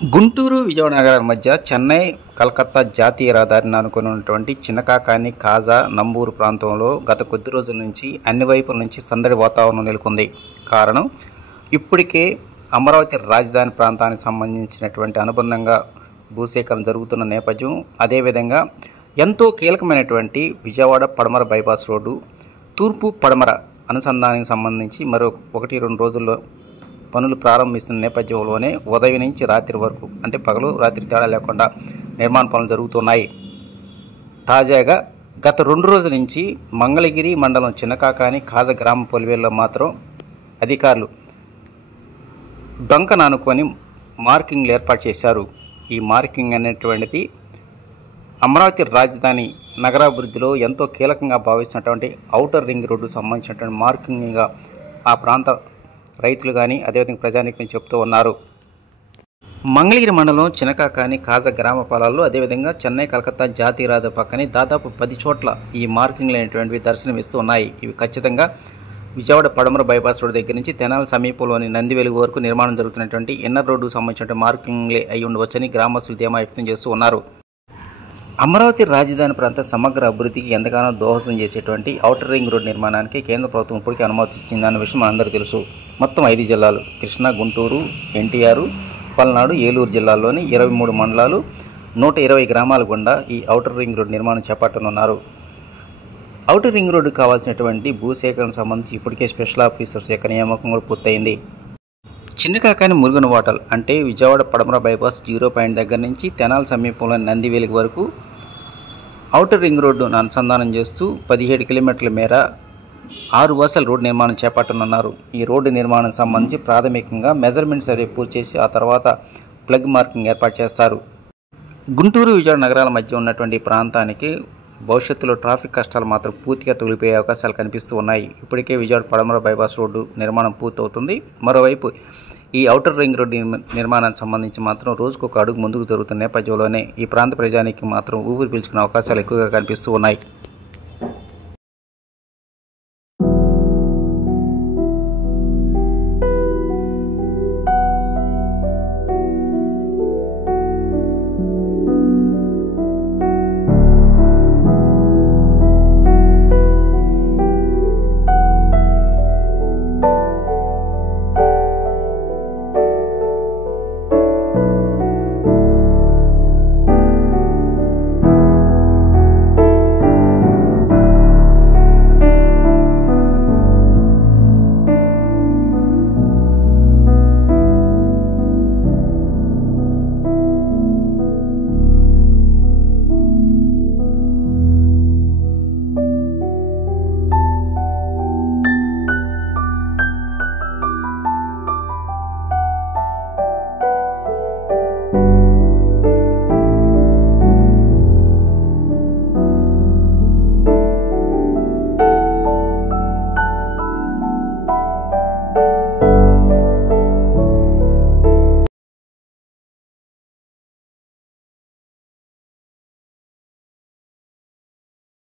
గుంటూరు విజయవాడ నగరాల మధ్య చెన్నై కలకత్తా జాతీయ రహదారిని ఆనుకొని ఉన్నటువంటి చిన్నకాకాని కాజా నంబూరు ప్రాంతంలో గత కొద్ది రోజుల నుంచి అన్ని వైపుల నుంచి సందడి వాతావరణం నెలకొంది. కారణం ఇప్పటికే అమరావతి రాజధాని ప్రాంతానికి సంబంధించినటువంటి అనుబంధంగా భూసేకరణ జరుగుతున్న నేపథ్యం, అదేవిధంగా ఎంతో కీలకమైనటువంటి విజయవాడ పడమర బైపాస్ రోడ్డు తూర్పు పడమర అనుసంధానానికి సంబంధించి మరో 1-2 రోజుల్లో పనులు ప్రారంభిస్తున్న నేపథ్యంలోనే ఉదయం నుంచి రాత్రి వరకు, అంటే పగలు రాత్రి తేడా లేకుండా నిర్మాణ పనులు జరుగుతున్నాయి. తాజాగా గత 2 రోజుల నుంచి మంగళగిరి మండలం చిన్నకాకాని కాజ గ్రామ పొలివేల్లో మాత్రం అధికారులు డొంకను ఆనుకొని మార్కింగ్లు ఏర్పాటు చేశారు. ఈ మార్కింగ్ అనేటువంటిది అమరావతి రాజధాని నగరాభివృద్ధిలో ఎంతో కీలకంగా భావిస్తున్నటువంటి ఔటర్ రింగ్ రోడ్డుకు సంబంధించినటువంటి మార్కింగ్గా ఆ ప్రాంత రైతులు కానీ అదేవిధంగా ప్రజానీకం చెప్తూ ఉన్నారు. మంగళగిరి మండలం చిన్నకాకాని కాజ గ్రామ పొలాల్లో, అదేవిధంగా చెన్నై కలకత్తా జాతీయ రహదారి పక్కనే దాదాపు 10 చోట్ల ఈ మార్కింగ్లు అనేటువంటివి దర్శనమిస్తూ ఉన్నాయి. ఇవి ఖచ్చితంగా విజయవాడ పడమర బైపాస్ రోడ్డు దగ్గర నుంచి తెనాలి సమీపంలోని నంది వెలుగు వరకు నిర్మాణం జరుగుతున్నటువంటి ఇన్నర్ రోడ్డుకు సంబంధించిన మార్కింగ్లే అయి ఉండవచ్చని గ్రామస్తులు ధీమా వ్యక్తం చేస్తూ ఉన్నారు. అమరావతి రాజధాని ప్రాంత సమగ్ర అభివృద్ధికి ఎంతగానో దోహదం చేసేటువంటి ఔటర్ రింగ్ రోడ్ నిర్మాణానికి కేంద్ర ప్రభుత్వం ఇప్పటికీ అనుమతి ఇచ్చిందన్న విషయం మనందరికీ తెలుసు. మొత్తం 5 జిల్లాలు కృష్ణా, గుంటూరు, ఎన్టీఆర్, పల్నాడు, ఏలూరు జిల్లాల్లోని 23 మండలాలు, 120 గ్రామాల గుండా ఈ ఔటర్ రింగ్ రోడ్ నిర్మాణం చేపట్టనున్నారు. ఔటర్ రింగ్ రోడ్డు కావాల్సినటువంటి భూసేకరణకు సంబంధించి ఇప్పటికే స్పెషల్ ఆఫీసర్స్ యొక్క నియామకం కూడా పూర్తయింది. చిన్నకాకాని మురుగన్ హోటల్ అంటే విజయవాడ పడమర బైపాస్ 0 పాయింట్ దగ్గర నుంచి తెనాలి సమీపంలోని నంది వెలుగు వరకు ఔటర్ రింగ్ రోడ్డును అనుసంధానం చేస్తూ 17 కిలోమీటర్ల మేర 6 వరుసల రోడ్డు నిర్మాణం చేపట్టనున్నారు. ఈ రోడ్డు నిర్మాణం సంబంధించి ప్రాథమికంగా మెజర్మెంట్ సర్వే పూర్తి చేసి ఆ తర్వాత ప్లగ్ మార్కింగ్ ఏర్పాటు చేస్తారు. గుంటూరు విజయవాడ నగరాల మధ్య ఉన్నటువంటి ప్రాంతానికి భవిష్యత్తులో ట్రాఫిక్ కష్టాలు మాత్రం పూర్తిగా తొలిపోయే అవకాశాలు కనిపిస్తూ ఉన్నాయి. ఇప్పటికే విజయవాడ పడమర బైపాస్ రోడ్డు నిర్మాణం పూర్తవుతుంది. మరోవైపు ఈ ఔటర్ రింగ్ రోడ్డు నిర్మాణానికి సంబంధించి మాత్రం రోజుకొక అడుగు ముందుకు జరుగుతున్న నేపథ్యంలోనే ఈ ప్రాంత ప్రజానికి మాత్రం ఊపిరి పీల్చుకునే అవకాశాలు ఎక్కువగా కనిపిస్తూ ఉన్నాయి.